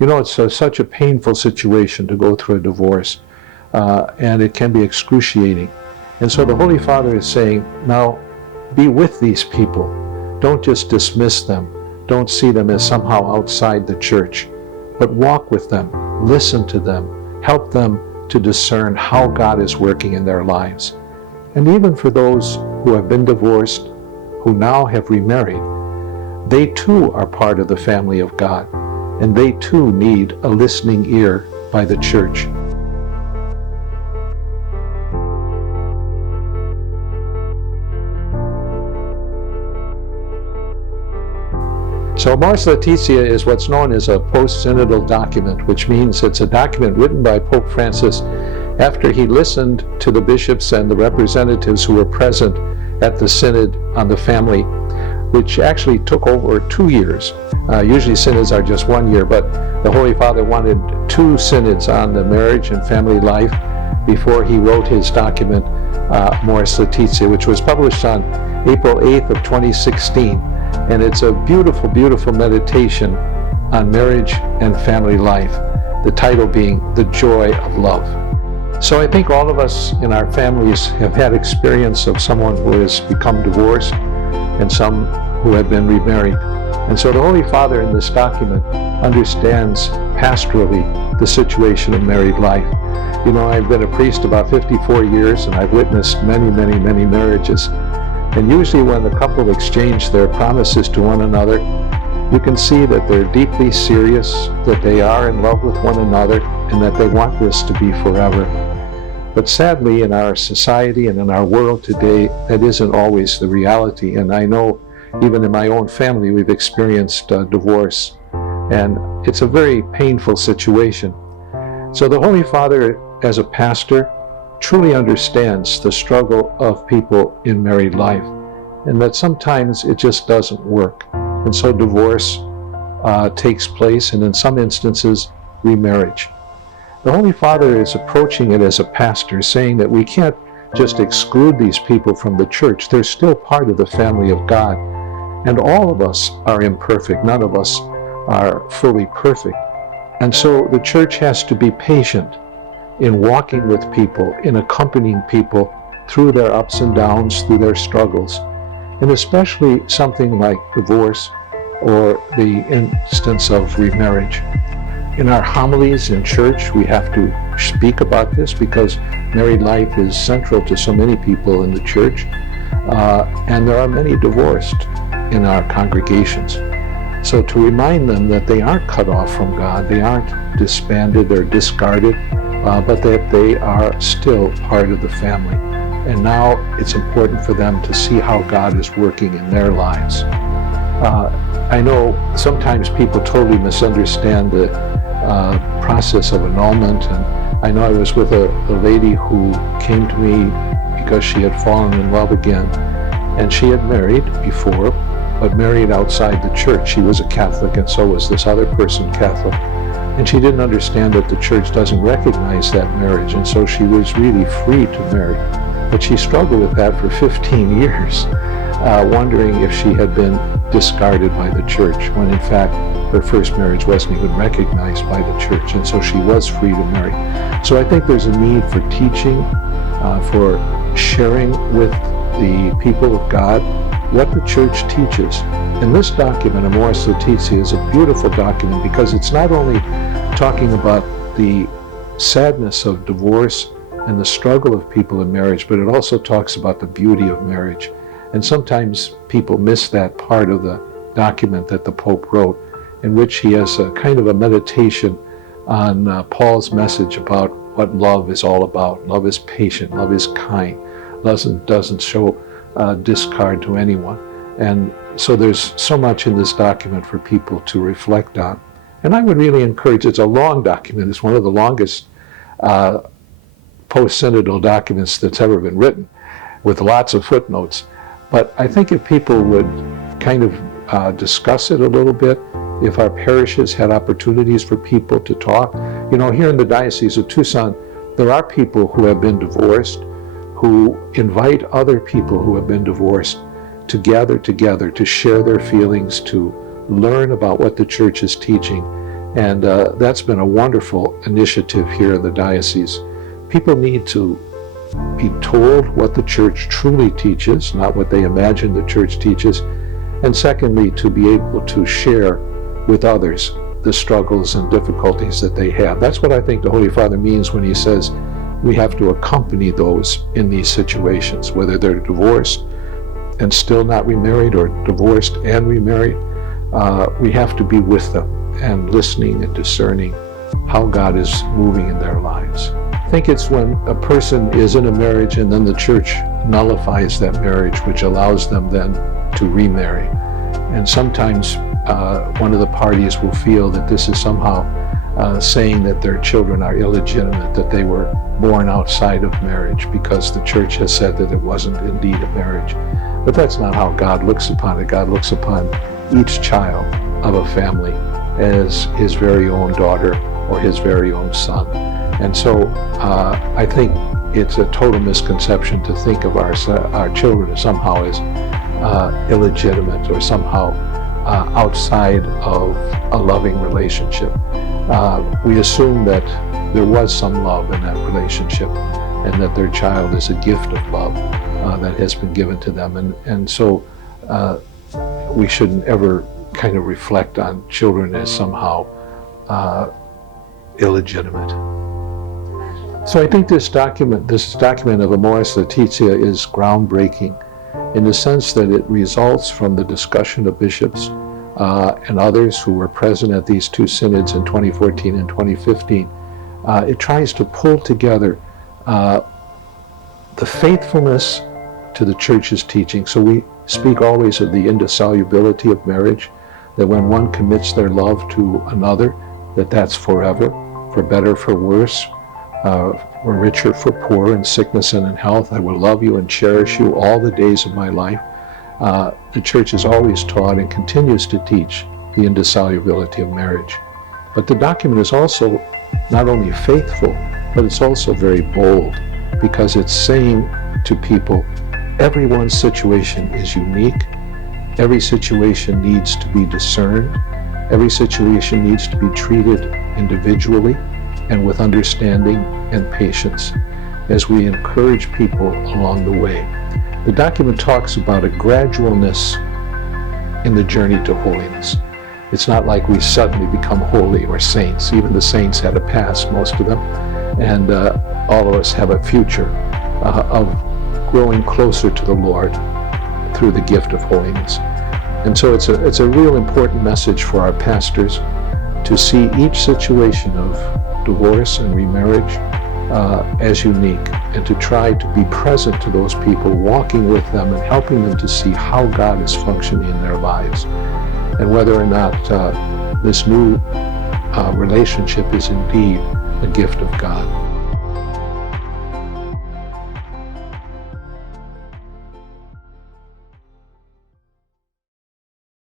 You know, it's such a painful situation to go through a divorce, and it can be excruciating. And so the Holy Father is saying, now be with these people. Don't just dismiss them. Don't see them as somehow outside the church, but walk with them, listen to them, help them to discern how God is working in their lives. And even for those who have been divorced, who now have remarried, they too are part of the family of God, and they too need a listening ear by the church. So Amoris Laetitia is what's known as a post-synodal document, which means it's a document written by Pope Francis after he listened to the bishops and the representatives who were present at the Synod on the Family, which actually took over 2 years. Usually synods are just 1 year, but the Holy Father wanted 2 synods on the marriage and family life before he wrote his document, Amoris Laetitia, which was published on April 8th of 2016. And it's a beautiful, beautiful meditation on marriage and family life, the title being The Joy of Love. So I think all of us in our families have had experience of someone who has become divorced and some who have been remarried. And so the Holy Father in this document understands pastorally the situation of married life. You know, I've been a priest about 54 years and I've witnessed many, many, many marriages. And usually when the couple exchange their promises to one another, you can see that they're deeply serious, that they are in love with one another, and that they want this to be forever. But sadly, in our society and in our world today, that isn't always the reality. And I know even in my own family, we've experienced divorce, and it's a very painful situation. So the Holy Father, as a pastor, truly understands the struggle of people in married life, and that sometimes it just doesn't work. And so divorce takes place, and in some instances, remarriage. The Holy Father is approaching it as a pastor, saying that we can't just exclude these people from the church. They're still part of the family of God. And all of us are imperfect. None of us are fully perfect. And so the church has to be patient in walking with people, in accompanying people through their ups and downs, through their struggles, and especially something like divorce or the instance of remarriage. In our homilies in church, we have to speak about this because married life is central to so many people in the church, and there are many divorced in our congregations. So to remind them that they aren't cut off from God, they aren't disbanded or discarded, but that they are still part of the family. And now it's important for them to see how God is working in their lives. I know sometimes people totally misunderstand the process of annulment, and I know I was with a lady who came to me because she had fallen in love again, and she had married before, but married outside the church. She was a Catholic, and so was this other person Catholic. And she didn't understand that the church doesn't recognize that marriage, and so she was really free to marry. But she struggled with that for 15 years, wondering if she had been discarded by the church, when in fact her first marriage wasn't even recognized by the church, and so she was free to marry. So I think there's a need for teaching, for sharing with the people of God what the church teaches. And this document, Amoris Laetitia, is a beautiful document because it's not only talking about the sadness of divorce and the struggle of people in marriage, but it also talks about the beauty of marriage. And sometimes people miss that part of the document that the Pope wrote, in which he has a kind of a meditation on Paul's message about what love is all about. Love is patient, love is kind, doesn't show discard to anyone. And so there's so much in this document for people to reflect on. And I would really encourage, it's a long document, it's one of the longest post-synodal documents that's ever been written, with lots of footnotes. But I think if people would kind of discuss it a little bit, if our parishes had opportunities for people to talk. You know, here in the Diocese of Tucson, there are people who have been divorced who invite other people who have been divorced to gather together, to share their feelings, to learn about what the church is teaching, And that's been a wonderful initiative here in the diocese. People need to be told what the church truly teaches, not what they imagine the church teaches. And secondly, to be able to share with others the struggles and difficulties that they have. That's what I think the Holy Father means when he says we have to accompany those in these situations, whether they're divorced and still not remarried or divorced and remarried. We have to be with them and listening and discerning how God is moving in their lives. I think it's when a person is in a marriage and then the church nullifies that marriage, which allows them then to remarry. And sometimes one of the parties will feel that this is somehow saying that their children are illegitimate, that they were born outside of marriage because the church has said that it wasn't indeed a marriage. But that's not how God looks upon it. God looks upon each child of a family as his very own daughter or his very own son. And so I think it's a total misconception to think of our children as somehow as illegitimate or somehow outside of a loving relationship. We assume that there was some love in that relationship and that their child is a gift of love that has been given to them. And so we shouldn't ever kind of reflect on children as somehow illegitimate. So I think this document of Amoris Laetitia is groundbreaking in the sense that it results from the discussion of bishops and others who were present at these two synods in 2014 and 2015. It tries to pull together the faithfulness to the church's teaching. So we speak always of the indissolubility of marriage, that when one commits their love to another, that's forever, for better, for worse, for richer, for poor, in sickness and in health. I will love you and cherish you all the days of my life. The church has always taught and continues to teach the indissolubility of marriage. But the document is also not only faithful, but it's also very bold, because it's saying to people, everyone's situation is unique. Every situation needs to be discerned. Every situation needs to be treated individually and with understanding and patience as we encourage people along the way. The document talks about a gradualness in the journey to holiness. It's not like we suddenly become holy or saints. Even the saints had a past, most of them, and all of us have a future of growing closer to the Lord through the gift of holiness. And so it's a real important message for our pastors to see each situation of divorce and remarriage as unique, and to try to be present to those people, walking with them and helping them to see how God is functioning in their lives, and whether or not this new relationship is indeed a gift of God.